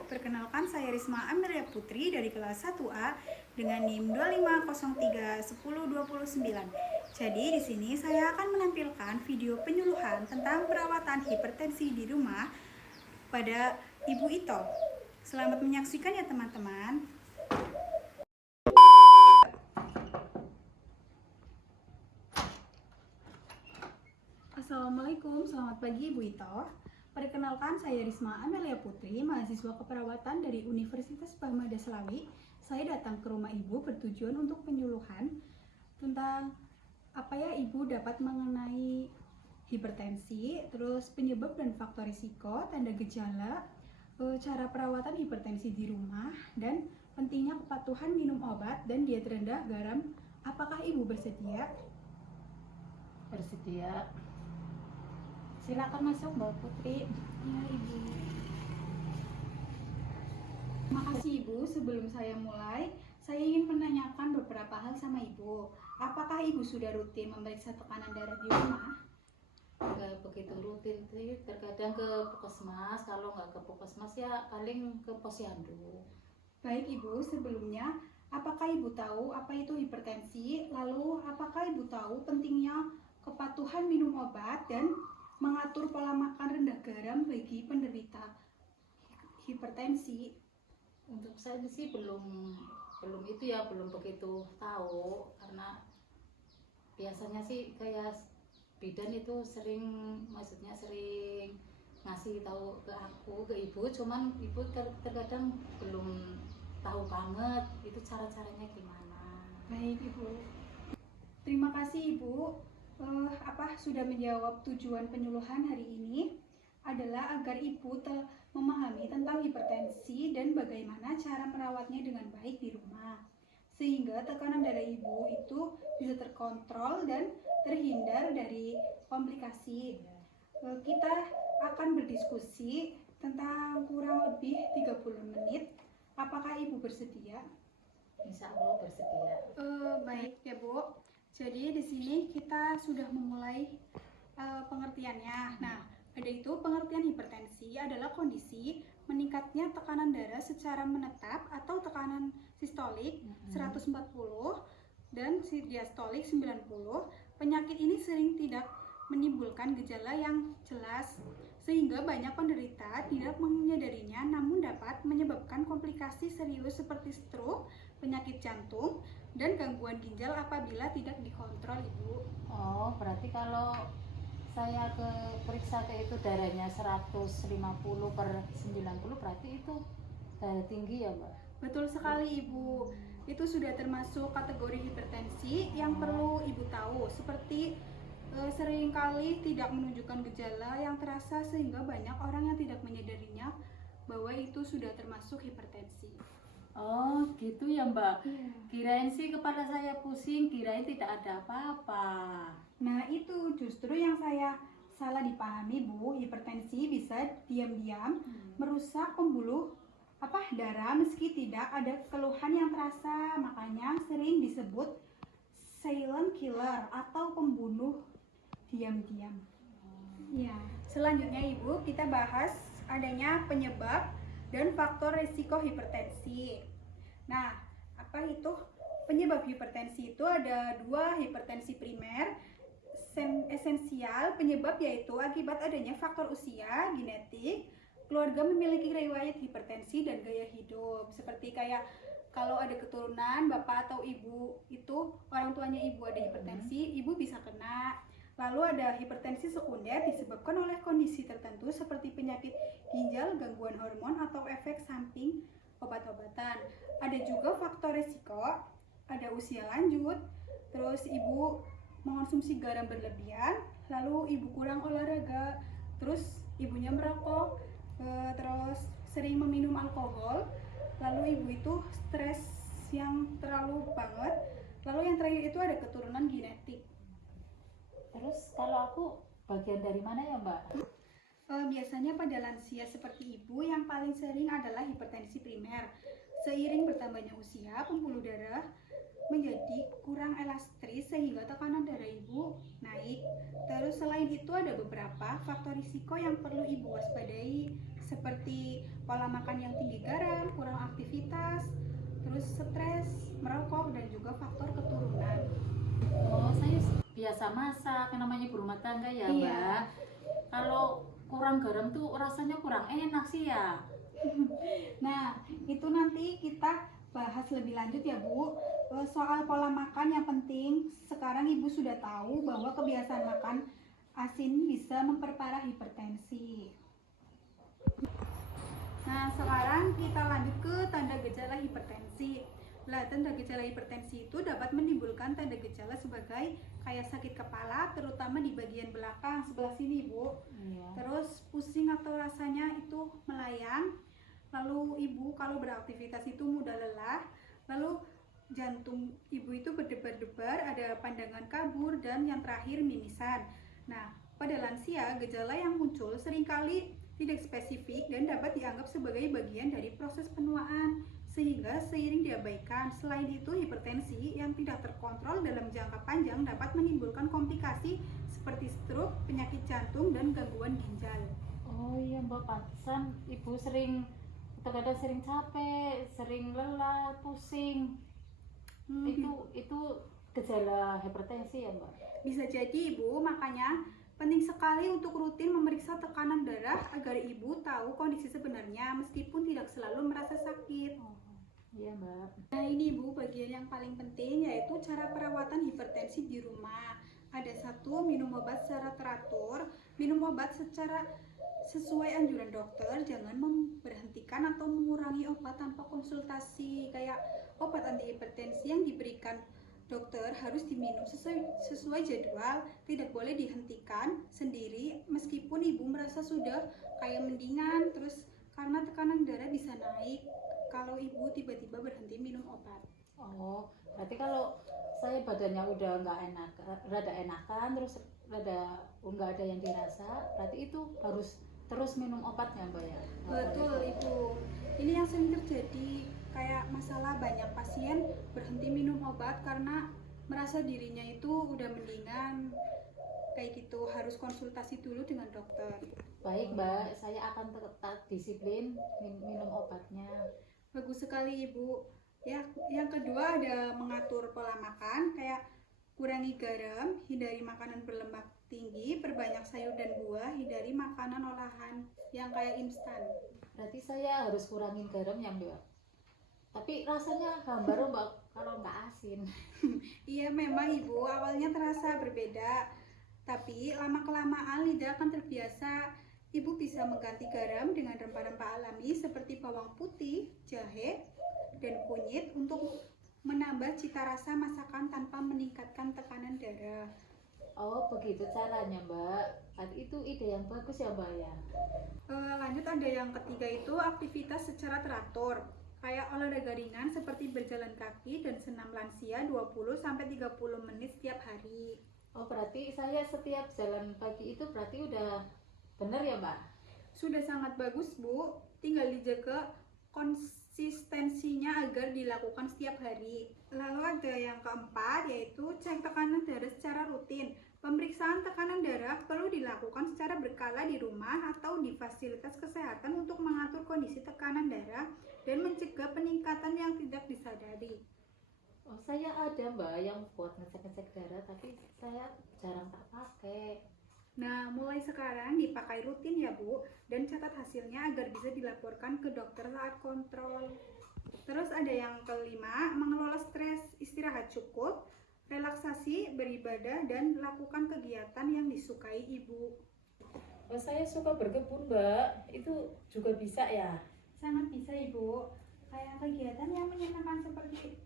Ibu, perkenalkan saya Risma Amelia Putri dari kelas 1A dengan NIM 25031029. Jadi di sini saya akan menampilkan video penyuluhan tentang perawatan hipertensi di rumah pada Ibu Ito. Selamat menyaksikan ya teman-teman. Assalamualaikum, selamat pagi Ibu Ito. Perkenalkan saya Risma Amelia Putri, mahasiswa keperawatan dari Universitas Bahmada Slawi. Saya datang ke rumah Ibu bertujuan untuk penyuluhan tentang apa ya Ibu dapat mengenai hipertensi, terus penyebab dan faktor risiko, tanda gejala, cara perawatan hipertensi di rumah, dan pentingnya kepatuhan minum obat dan diet rendah garam. Apakah Ibu bersedia? Bersedia. Silakan masuk Mbak Putri. Ya Ibu. Terima kasih Ibu. Sebelum saya mulai, saya ingin menanyakan beberapa hal sama Ibu. Apakah Ibu sudah rutin memeriksa tekanan darah di rumah? Nggak begitu rutin sih, terkadang ke puskesmas. Kalau nggak ke puskesmas ya paling ke posyandu. Baik Ibu, sebelumnya apakah Ibu tahu apa itu hipertensi? Lalu apakah Ibu tahu pentingnya kepatuhan minum obat dan mengatur pola makan rendah garam bagi penderita hipertensi? Untuk saya sih belum itu ya, belum begitu tahu, karena biasanya sih kayak bidan itu sering, maksudnya sering ngasih tahu ke aku, ke ibu, cuman ibu terkadang belum tahu banget itu cara-caranya gimana. Baik Ibu, terima kasih Ibu. Sudah menjawab tujuan penyuluhan hari ini adalah agar Ibu memahami tentang hipertensi dan bagaimana cara merawatnya dengan baik di rumah, sehingga tekanan darah Ibu itu bisa terkontrol dan terhindar dari komplikasi. Kita akan berdiskusi tentang kurang lebih 30 menit. Apakah Ibu bersedia? Insya Allah bersedia. Baik ya Bu. Jadi di sini kita sudah memulai pengertiannya. Nah, ada itu pengertian hipertensi adalah kondisi meningkatnya tekanan darah secara menetap atau tekanan sistolik 140 dan diastolik 90. Penyakit ini sering tidak menimbulkan gejala yang jelas sehingga banyak penderita tidak menyadarinya, namun dapat menyebabkan komplikasi serius seperti stroke, penyakit jantung, dan gangguan ginjal apabila tidak dikontrol Ibu. Oh, berarti kalau saya periksa itu darahnya 150 per 90, berarti itu darah tinggi ya Mbak? Betul sekali Ibu. Itu sudah termasuk kategori hipertensi yang perlu Ibu tahu, seperti seringkali tidak menunjukkan gejala yang terasa sehingga banyak orang yang tidak menyadarinya bahwa itu sudah termasuk hipertensi. Oh gitu ya Mbak. Iya. Kirain sih kepala saya pusing, kirain tidak ada apa-apa. Nah itu justru yang saya salah dipahami Bu. Hipertensi bisa diam-diam merusak pembuluh darah meski tidak ada keluhan yang terasa. Makanya sering disebut silent killer atau pembunuh diam-diam. Ya, selanjutnya Ibu kita bahas adanya penyebab dan faktor risiko hipertensi. Nah, apa itu penyebab hipertensi? Itu ada dua, hipertensi primer esensial. Penyebab yaitu akibat adanya faktor usia, genetik, keluarga memiliki riwayat hipertensi, dan gaya hidup. Seperti kayak kalau ada keturunan bapak atau ibu itu orang tuanya ibu ada hipertensi, ibu bisa kena. Lalu ada hipertensi sekunder disebabkan oleh kondisi tertentu seperti penyakit ginjal, gangguan hormon, atau efek samping obat-obatan. Ada juga faktor risiko, ada usia lanjut, terus ibu mengonsumsi garam berlebihan, lalu ibu kurang olahraga, terus ibunya merokok, terus sering meminum alkohol, lalu ibu itu stres yang terlalu banget, lalu yang terakhir itu ada keturunan genetik. Terus kalau aku bagian dari mana ya Mbak? Biasanya pada lansia seperti ibu yang paling sering adalah hipertensi primer. Seiring bertambahnya usia, pembuluh darah menjadi kurang elastis sehingga tekanan darah ibu naik. Terus selain itu ada beberapa faktor risiko yang perlu ibu waspadai, seperti pola makan yang tinggi garam, kurang aktivitas, terus stres, merokok, dan juga faktor keturunan. Oh, saya biasa masak, yang namanya ibu rumah tangga ya, Iya. Mbak. Kalau kurang garam tuh rasanya kurang enak sih ya. Nah, itu nanti kita bahas lebih lanjut ya Bu. Soal pola makan yang penting, sekarang Ibu sudah tahu bahwa kebiasaan makan asin bisa memperparah hipertensi. Nah, sekarang kita lanjut ke tanda gejala hipertensi. Nah, tanda gejala hipertensi itu dapat menimbulkan tanda gejala sebagai kayak sakit kepala, terutama di bagian belakang sebelah sini, Bu. Iya. Terus pusing atau rasanya itu melayang. Lalu ibu kalau beraktivitas itu mudah lelah. Lalu jantung ibu itu berdebar-debar, ada pandangan kabur, dan yang terakhir mimisan. Nah, pada lansia, gejala yang muncul seringkali tidak spesifik dan dapat dianggap sebagai bagian dari proses penuaan, sehingga seiring diabaikan. Selain itu, hipertensi yang tidak terkontrol dalam jangka panjang dapat menimbulkan komplikasi seperti stroke, penyakit jantung, dan gangguan ginjal. Oh iya Mbak, pantesan ibu kadang-kadang sering capek, sering lelah, pusing. Itu gejala hipertensi ya Mbak? Bisa jadi ibu, makanya penting sekali untuk rutin memeriksa tekanan darah agar ibu tahu kondisi sebenarnya meskipun tidak selalu merasa sakit. Oh, iya Mbak. Nah ini ibu, bagian yang paling penting yaitu cara perawatan hipertensi di rumah. Ada satu, minum obat secara teratur. Minum obat secara sesuai anjuran dokter, jangan memberhentikan atau mengurangi obat tanpa konsultasi. Kayak obat anti hipertensi yang diberikan dokter harus diminum sesuai jadwal, tidak boleh dihentikan sendiri meskipun ibu merasa sudah kayak mendingan, terus karena tekanan darah bisa naik kalau ibu tiba-tiba berhenti minum obat. Oh, berarti kalau saya badannya udah nggak enak, rada enakan, terus nggak ada yang dirasa, berarti itu harus terus minum obatnya Mbak ya? Betul ibu, ini yang sering terjadi, kayak masalah banyak pasien berhenti minum obat karena merasa dirinya itu udah mendingan, kayak gitu, harus konsultasi dulu dengan dokter. Baik Mbak, saya akan tetap disiplin minum obatnya. Bagus sekali ibu. Ya, yang kedua ada mengatur pola makan, kayak kurangi garam, hindari makanan berlemak tinggi, perbanyak sayur dan buah, hindari makanan olahan yang kayak instan. Berarti saya harus kurangin garam ya Mbak? Tapi rasanya hambar Mbak kalau nggak asin. Iya memang ibu, awalnya terasa berbeda, tapi lama-kelamaan lidah akan terbiasa. Ibu bisa mengganti garam dengan rempah-rempah alami seperti bawang putih, jahe, dan kunyit untuk menambah cita rasa masakan tanpa meningkatkan tekanan darah. Oh begitu caranya Mbak. Itu ide yang bagus ya Mbak ya. Lanjut ada yang ketiga itu aktivitas secara teratur, kayak olahraga ringan seperti berjalan kaki dan senam lansia 20-30 menit setiap hari. Oh berarti saya setiap jalan pagi itu berarti udah bener ya Mbak? Sudah sangat bagus Bu, tinggal dijaga konsistensinya agar dilakukan setiap hari. Lalu ada yang keempat yaitu cek tekanan darah secara rutin. Pemeriksaan tekanan darah perlu dilakukan secara berkala di rumah atau di fasilitas kesehatan untuk mengatur kondisi tekanan darah dan mencegah peningkatan yang tidak disadari. Oh saya ada Mbak yang buat ngecek-ngecek darah tapi saya jarang tak pakai. Nah, mulai sekarang dipakai rutin ya Bu, dan catat hasilnya agar bisa dilaporkan ke dokter saat kontrol. Terus ada yang kelima, mengelola stres, istirahat cukup, relaksasi, beribadah, dan lakukan kegiatan yang disukai ibu. Oh, saya suka berkebun Mbak, itu juga bisa ya? Sangat bisa ibu, kayak kegiatan yang menyenangkan seperti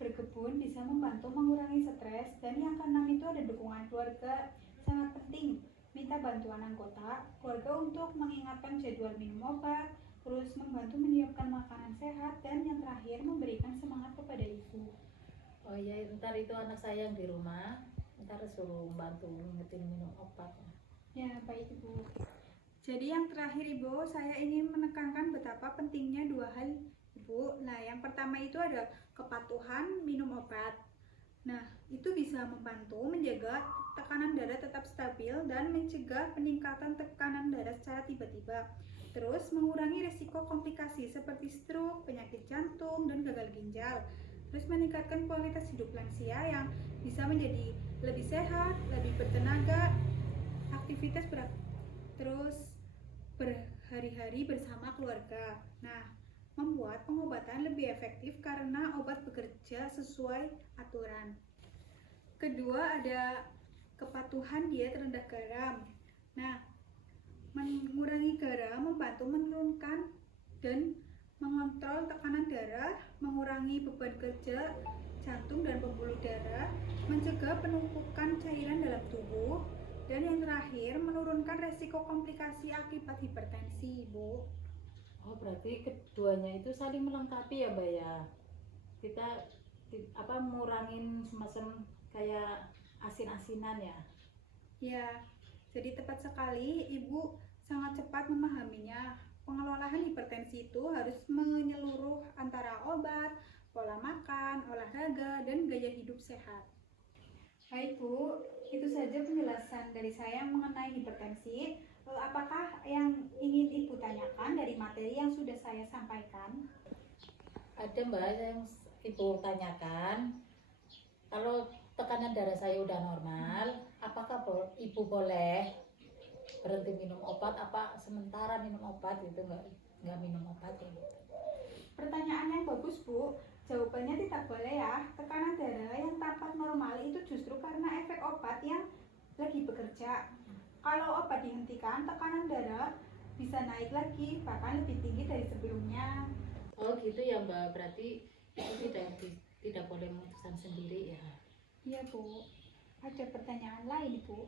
berkebun bisa membantu mengurangi stres, dan yang keenam itu ada dukungan keluarga, sangat penting. Minta bantuan anggota keluarga untuk mengingatkan jadwal minum obat, terus membantu menyiapkan makanan sehat, dan yang terakhir memberikan semangat kepada ibu. Oh iya, ntar itu anak saya yang di rumah, ntar suruh bantu ngingetin minum obat. Ya, baik ibu. Jadi yang terakhir ibu, saya ingin menekankan betapa pentingnya dua hal ibu. Nah, yang pertama itu ada kepatuhan minum obat. Nah, itu bisa membantu menjaga tekanan darah tetap stabil dan mencegah peningkatan tekanan darah secara tiba-tiba. Terus mengurangi risiko komplikasi seperti stroke, penyakit jantung, dan gagal ginjal. Terus meningkatkan kualitas hidup lansia yang bisa menjadi lebih sehat, lebih bertenaga, aktivitas terus berhari-hari bersama keluarga. Nah, membuat pengobatan lebih efektif karena obat bekerja sesuai aturan. Kedua, ada kepatuhan diet rendah garam. Nah, mengurangi garam membantu menurunkan dan mengontrol tekanan darah, mengurangi beban kerja jantung dan pembuluh darah, mencegah penumpukan cairan dalam tubuh, dan yang terakhir menurunkan resiko komplikasi akibat hipertensi, Bu. Oh, berarti keduanya itu saling melengkapi ya, Mbak ya. Kita ngurangin semacam kayak asin-asinan ya. Ya, jadi tepat sekali, Ibu sangat cepat memahaminya. Pengelolaan hipertensi itu harus menyeluruh antara obat, pola makan, olahraga, dan gaya hidup sehat. Baik Bu, itu saja penjelasan dari saya mengenai hipertensi. Apakah yang ingin Ibu tanyakan dari materi yang sudah saya sampaikan? Ada Mbak yang Ibu tanyakan, kalau tekanan darah saya udah normal, apakah Ibu boleh berhenti minum obat, apa sementara minum obat gitu, nggak minum obat ya? Pertanyaan yang bagus Bu. Jawabannya tidak boleh ya. Tekanan darah yang tampak normal itu justru karena efek obat yang lagi bekerja. Kalau obat dihentikan, tekanan darah bisa naik lagi, bahkan lebih tinggi dari sebelumnya. Oh gitu ya Mbak, berarti itu tidak boleh memutuskan sendiri ya? Iya Bu. Ada pertanyaan lain Bu?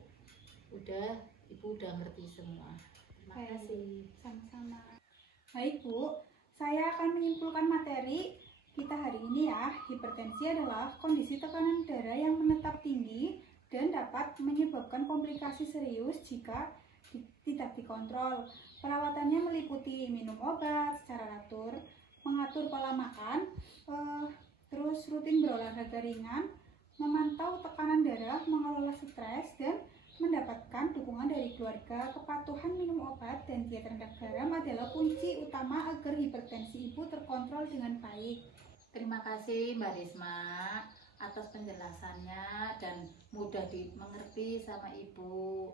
Udah, Ibu udah ngerti semua. Terima kasih. Sama-sama. Baik Bu, saya akan menyimpulkan materi kita hari ini ya. Hipertensi adalah kondisi tekanan darah yang menetap tinggi dan dapat menyebabkan komplikasi serius jika tidak dikontrol. Perawatannya meliputi minum obat secara teratur, mengatur pola makan, terus rutin berolahraga ringan, memantau tekanan darah, mengelola stres, dan mendapatkan dukungan dari keluarga. Kepatuhan minum obat dan diet rendah garam adalah kunci utama agar hipertensi Ibu terkontrol dengan baik. Terima kasih Mbak Risma atas penjelasannya dan mudah dimengerti sama Ibu.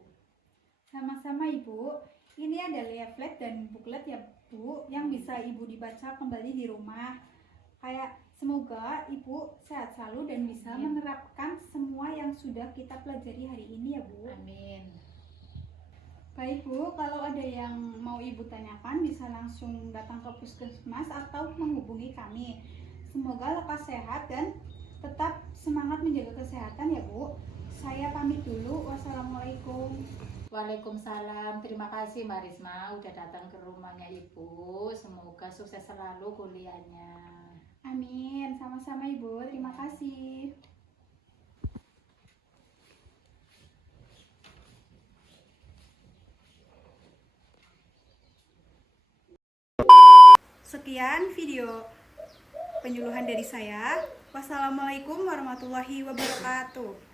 Sama-sama Ibu. Ini ada leaflet dan buklet ya Bu, yang bisa Ibu dibaca kembali di rumah. Semoga Ibu sehat selalu dan bisa menerapkan semua yang sudah kita pelajari hari ini ya Bu. Amin. Baik Bu, kalau ada yang mau Ibu tanyakan bisa langsung datang ke puskesmas atau menghubungi kami. Semoga lekas sehat dan tetap semangat menjaga kesehatan ya Bu. Saya pamit dulu. Wassalamualaikum. Waalaikumsalam. Terima kasih Mbak Risma udah datang ke rumahnya Ibu. Semoga sukses selalu kuliahnya. Amin. Sama-sama Ibu. Terima kasih. Sekian video penyuluhan dari saya. Wassalamualaikum warahmatullahi wabarakatuh.